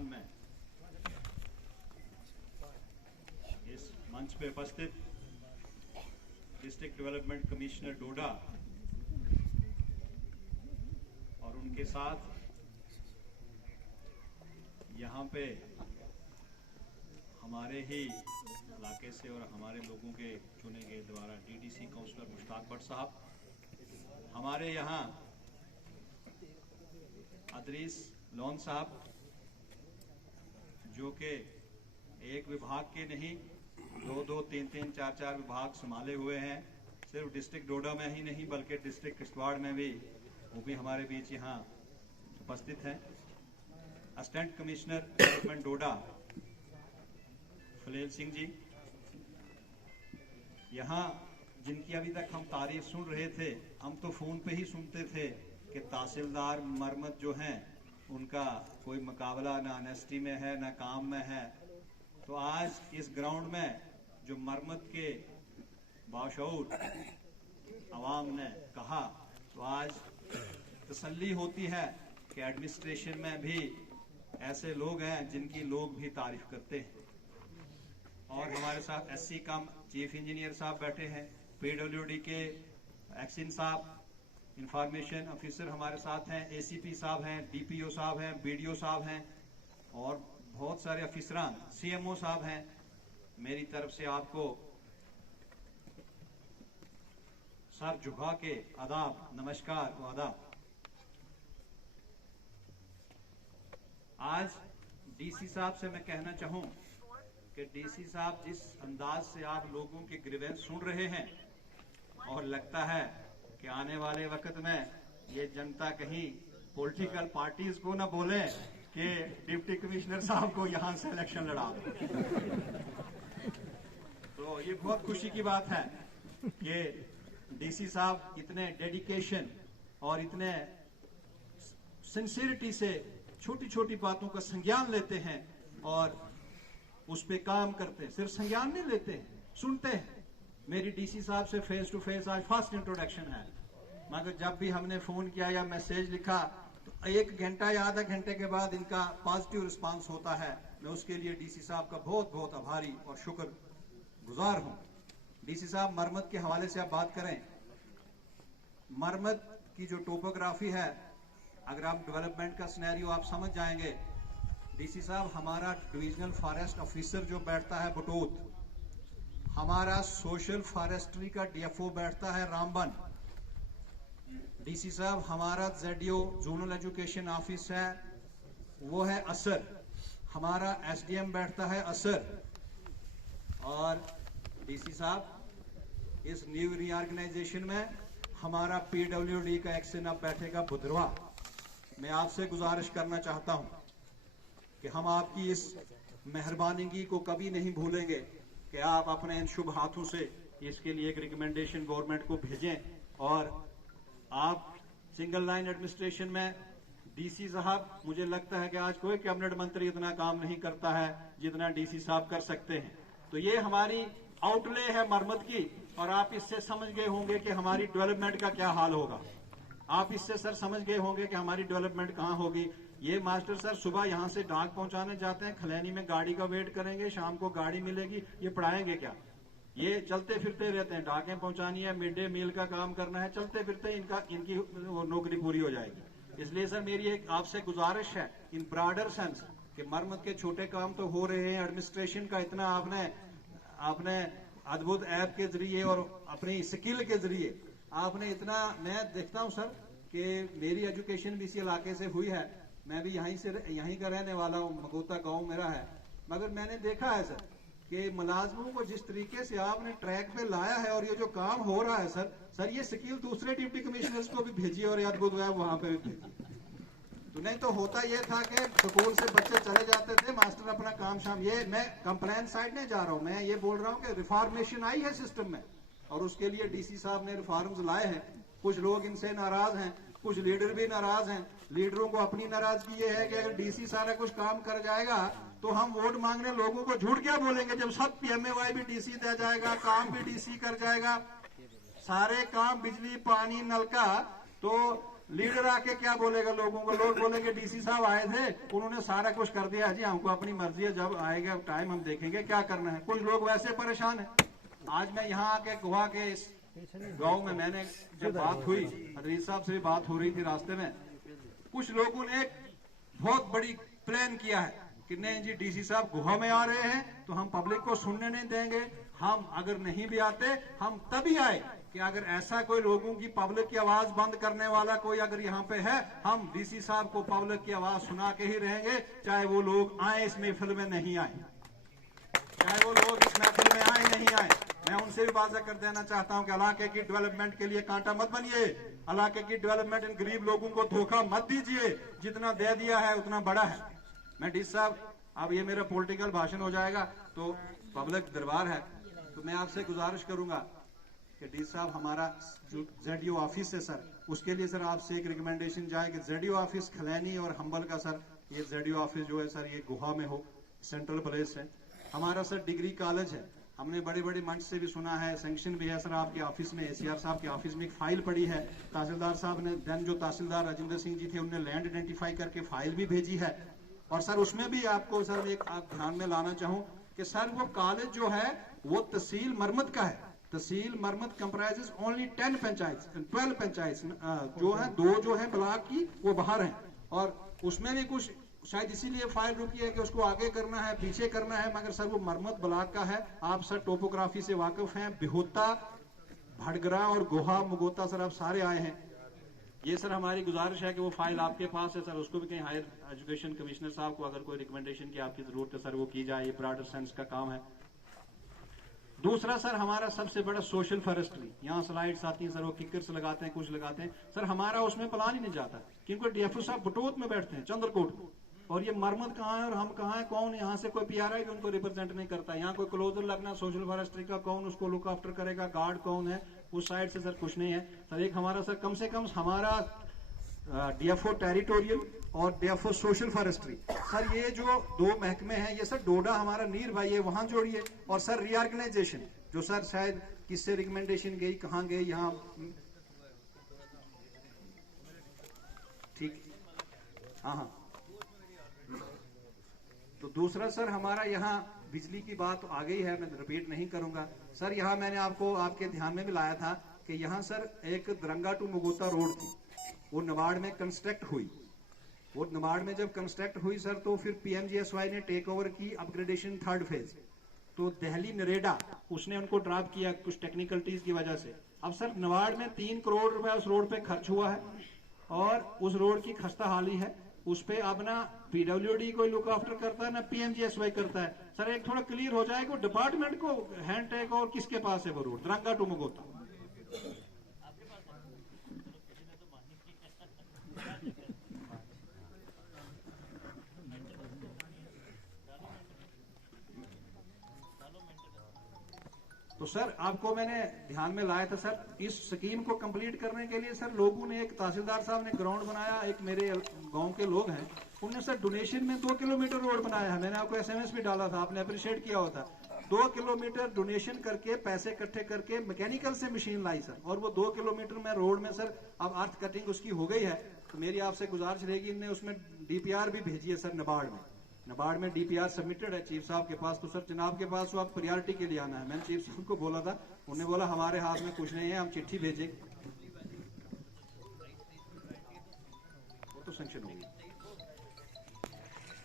दौरान मैं इस मंच पे उपस्थित डिस्ट्रिक्ट डेवलपमेंट कमिश्नर डोडा और उनके साथ यहाँ पे हमारे ही इलाके से और हमारे लोगों के चुने गए द्वारा डीडीसी काउंसलर मुश्ताक भट्ट साहब, हमारे यहाँ अदरीस लोन साहब जो कि एक विभाग के नहीं 2-2, 3-3, 4-4 विभाग संभाले हुए हैं, सिर्फ डिस्ट्रिक्ट डोडा में ही नहीं बल्कि डिस्ट्रिक्ट किश्तवाड़ में भी, वो भी हमारे बीच यहाँ उपस्थित हैं। असिस्टेंट कमिश्नर डेवलपमेंट डोडा फलेल सिंह जी, यहाँ जिनकी अभी तक हम तारीफ सुन रहे थे, हम तो फोन पे ही सुनते थे कि तहसीलदार मरमत जो हैं उनका कोई मुकाबला ना ऑनेस्टी में है ना काम में है। तो आज इस ग्राउंड में जो मरमत के बाशऊर अवाम ने कहा, तो आज तसल्ली होती है कि एडमिनिस्ट्रेशन में भी ऐसे लोग हैं जिनकी लोग भी तारीफ करते हैं। और हमारे साथ एससी कम चीफ इंजीनियर साहब बैठे हैं, पीडब्ल्यूडी के एक्सिन साहब, इंफॉर्मेशन ऑफिसर हमारे साथ हैं, एसीपी साहब हैं, डीपीओ साहब हैं, बीडीओ साहब हैं और बहुत सारे अफिसरान, सीएमओ साहब हैं। मेरी तरफ से आपको सर झुका के आदाब, नमस्कार व आदाब। आज डीसी साहब से मैं कहना चाहूं कि डीसी साहब जिस अंदाज से आप लोगों के ग्रीवेंस सुन रहे हैं, और लगता है कि आने वाले वक्त में ये जनता कहीं पॉलिटिकल पार्टीज को ना बोले कि डिप्टी कमिश्नर साहब को यहां से इलेक्शन लड़ा दो। तो ये बहुत खुशी की बात है कि डीसी साहब इतने डेडिकेशन और इतने सिंसियरिटी से छोटी छोटी बातों का संज्ञान लेते हैं और उस पे काम करते हैं। सिर्फ संज्ञान नहीं लेते हैं, सुनते हैं। मेरी डीसी साहब से फेस टू फेस आज फर्स्ट इंट्रोडक्शन है, मगर जब भी हमने फोन किया या मैसेज लिखा तो 1 घंटा या आधा घंटे के बाद इनका पॉजिटिव रिस्पांस होता है। मैं उसके लिए डीसी साहब का बहुत बहुत आभारी और शुक्र गुजार हूं। डीसी साहब, मरमत के हवाले से आप बात करें, मरमत की जो टोपोग्राफी है, अगर आप डेवलपमेंट का सिनेरियो आप समझ जाएंगे। डीसी साहब, हमारा डिविजनल फॉरेस्ट ऑफिसर जो बैठता है बटोत, हमारा सोशल फॉरेस्ट्री का डीएफओ बैठता है रामबन। डीसी साहब, हमारा जेडीओ जोनल एजुकेशन ऑफिस है वो है असर, हमारा एसडीएम बैठता है असर। और डीसी साहब, इस न्यू रीऑर्गेनाइजेशन में हमारा पीडब्ल्यूडी का एक्शन अब बैठेगा बुधरवा। मैं आपसे गुजारिश करना चाहता हूं कि हम आपकी इस मेहरबानी को कभी नहीं भूलेंगे कि आप अपने इन शुभ हाथों से इसके लिए एक रिकमेंडेशन गवर्नमेंट को भेजें। और आप सिंगल लाइन एडमिनिस्ट्रेशन में डीसी साहब, मुझे लगता है कि आज कोई कैबिनेट मंत्री इतना काम नहीं करता है जितना डीसी साहब कर सकते हैं। तो ये हमारी आउटले है मरमत की, और आप इससे समझ गए होंगे कि हमारी डेवलपमेंट का क्या हाल होगा। आप इससे सर समझ गए होंगे कि हमारी डेवलपमेंट कहाँ होगी। ये मास्टर सर सुबह यहाँ से डाक पहुंचाने जाते हैं, खलैनी में गाड़ी का वेट करेंगे, शाम को गाड़ी मिलेगी, ये पढ़ाएंगे क्या? ये चलते फिरते रहते हैं, डाकें पहुंचानी है, मिड डे मील का काम करना है, चलते फिरते इनकी नौकरी पूरी हो जाएगी। इसलिए सर मेरी एक आपसे गुजारिश है इन ब्रॉडर सेंस कि मरमत के छोटे काम तो हो रहे हैं, एडमिनिस्ट्रेशन का इतना आपने अद्भुत ऐप के जरिए और अपनी स्किल के जरिए आपने इतना, मैं देखता हूं सर कि मेरी एजुकेशन भी इसी इलाके से हुई है, मैं भी यहीं का रहने वाला हूं, मगोता गांव मेरा है। मगर मैंने देखा है सर कि मुलाजमों को जिस तरीके से आपने ट्रैक पे लाया है और ये जो काम हो रहा है सर ये स्किल दूसरे डिप्टी कमिश्नर्स को भी भेजिए और अद्भुत ऐप वहां पे भी भेजिए। तो नहीं तो होता ये था कि स्कूल से बच्चे चले जाते थे, मास्टर अपना काम शाम, ये मैं कंप्लेंट साइड नहीं जा रहा हूं, मैं ये बोल रहा हूं कि रिफॉर्मेशन आई है सिस्टम में और उसके लिए डीसी साहब ने रिफॉर्म्स लाए हैं। कुछ लोग इनसे नाराज हैं, कुछ लीडर भी नाराज हैं। लीडरों को अपनी नाराजगी ये है कि अगर डीसी सारा कुछ काम कर जाएगा तो हम वोट मांगने लोगों को झूठ क्या बोलेंगे, जब सब पीएमएवाई भी डीसी दे जाएगा, काम भी डीसी कर जाएगा, सारे काम बिजली पानी नल का तो लीडर आके क्या बोलेगा लोगों को? लोग बोलेंगे डीसी साहब आए थे, उन्होंने सारा कुछ कर दिया जी, हमको अपनी मर्जी है, जब आएगा टाइम हम देखेंगे क्या करना है। कुछ लोग वैसे परेशान है। आज मैं यहाँ आके गोवा के इस गांव में मैंने जब बात हुई, अदरीस साहब से भी बात हो रही थी रास्ते में, कुछ लोगों ने एक बहुत बड़ी प्लान किया है कि नहीं जी डीसी साहब गुहा में आ रहे हैं तो हम पब्लिक को सुनने नहीं देंगे, हम अगर नहीं भी आते हम तभी आए कि अगर ऐसा कोई लोगों की पब्लिक की आवाज बंद करने वाला कोई अगर यहाँ पे है, हम डीसी साहब को पब्लिक की आवाज सुना के ही रहेंगे, चाहे वो लोग आए इस महफिल में नहीं आए, चाहे वो लोग इस महफिल में आए नहीं आए। मैं उनसे भी वादा कर देना चाहता हूं कि इलाके की डेवलपमेंट के लिए कांटा मत बनिए, इलाके की डेवलपमेंट इन गरीब लोगों को धोखा मत दीजिए, जितना दे दिया है उतना बड़ा है। मैं डीसी साहब, अब ये मेरा पॉलिटिकल भाषण हो जाएगा तो पब्लिक दरबार है, तो मैं आपसे गुजारिश करूंगा कि डीसी साहब हमारा जो जेडीओ ऑफिस है सर, उसके लिए सर आपसे एक रिकमेंडेशन जाए कि जेडीओ ऑफिस खलैनी और हम्बल का सर, ये जेडीओ ऑफिस जो है सर ये गुहा में हो, सेंट्रल प्लेस है। हमारा सर डिग्री कॉलेज है, हमने बड़े बड़े मंच से भी सुना है, सैंक्शन भी है सर आपके ऑफिस में, एसीआर साहब के ऑफिस में एक फाइल पड़ी है, तहसीलदार साहब ने देन जो तहसीलदार राजेंद्र सिंह जी थे उन्होंने लैंड आइडेंटिफाई करके फाइल भी भेजी है। और सर उसमें भी आपको सर एक आप ध्यान में लाना चाहूं कि सर वो कॉलेज जो है वो तहसील मरमत का है। तहसील मरमत कंप्राइजेस ओनली 12 पंचायत जो है, 2 जो है ब्लॉक की वो बाहर हैं, और उसमें भी कुछ शायद इसीलिए फाइल रुकी है कि उसको आगे करना है पीछे करना है, मगर सर वो मरमत ब्लॉक का है। आप सर टोपोग्राफी से वाकिफ हैं, बिहोता, भड़गरा और गोहा मुगोता सर आप सारे आए हैं। ये सर हमारी गुजारिश है कि वो फाइल आपके पास है सर, उसको भी कहीं हायर एजुकेशन कमिश्नर साहब को अगर कोई रिकमेंडेशन की आपकी जरूरत है सर वो की जाए, ये ब्रॉडर सेंस का काम है। दूसरा सर हमारा सबसे बड़ा सोशल फॉरेस्ट्री, यहाँ स्लाइड्स आती हैं सर, वो किकर्स लगाते हैं, कुछ लगाते हैं सर, हमारा उसमें प्लान ही नहीं जाता, क्योंकि डीएफओ साहब बटोत में बैठते हैं, चंद्रकोट, और ये मरमत कहाँ है और हम कहाँ है, कौन यहाँ से कोई पीआरआई भी उनको रिप्रेजेंट नहीं करता। यहाँ कोई क्लोजर लगना सोशल फॉरेस्ट्री का, कौन उसको लुक आफ्टर करेगा, गार्ड कौन है, उस साइड से सर कुछ नहीं है सर। एक हमारा सर कम से कम हमारा डीएफओ टेरिटोरियल और डीएफओ सोशल फॉरेस्ट्री सर, ये जो 2 महकमे हैं ये सर डोडा हमारा नीर भाई है, वहां जोड़िए। और सर रीऑर्गेनाइजेशन जो सर शायद किससे रिकमेंडेशन गई, कहां गई, यहाँ ठीक, हाँ। तो दूसरा सर हमारा यहाँ बिजली की बात आ गई है, मैं रिपीट नहीं करूंगा सर। यहाँ मैंने आपको आपके ध्यान में भी लाया था कि यहाँ सर एक दरंगा टू मुगोता रोड थी, वो नबार्ड में कंस्ट्रक्ट हुई। वो नबार्ड में जब कंस्ट्रक्ट हुई सर तो फिर पीएमजीएसवाई ने टेक ओवर की, अपग्रेडेशन 3rd फेज, तो दिल्ली नरेडा उसने उनको ड्रॉप किया कुछ टेक्निकलिटीज की वजह से। अब सर नबार्ड में 3 करोड़ रुपए उस रोड पे खर्च हुआ है और उस रोड की खस्ता हाली है, उस पे अब ना पीडब्ल्यूडी कोई लुक आफ्टर करता है ना पीएमजीएसवाई करता है सर। एक थोड़ा क्लियर हो जाए कि डिपार्टमेंट को हैंड टैग और किसके पास है वो रोड दरंगा टू मुगोता। तो सर आपको मैंने ध्यान में लाया था सर, इस स्कीम को कंप्लीट करने के लिए सर लोगों ने, एक तहसीलदार साहब ने ग्राउंड बनाया, एक मेरे गांव के लोग हैं उन्होंने सर डोनेशन में 2 किलोमीटर रोड बनाया है। मैंने आपको एसएमएस भी डाला था, आपने अप्रिशिएट किया होता। 2 किलोमीटर डोनेशन करके पैसे इकट्ठे करके मैकेनिकल से मशीन लाई सर, और वो 2 किलोमीटर में रोड में सर अब अर्थ कटिंग उसकी हो गई है। तो मेरी आपसे गुजारिश रहेगी, इनने उसमें डीपीआर भी भेजी है सर नबार्ड में, नबार्ड में डीपीआर सबमिटेड है चीफ साहब के पास। तो सर जनाब के पास वो आप प्रायोरिटी के लिए आना है। मैंने चीफ साहब को बोला था, उन्होंने बोला हमारे हाथ में कुछ नहीं है, हम चिट्ठी भेजेंगे, वो तो सैंक्शन होगी।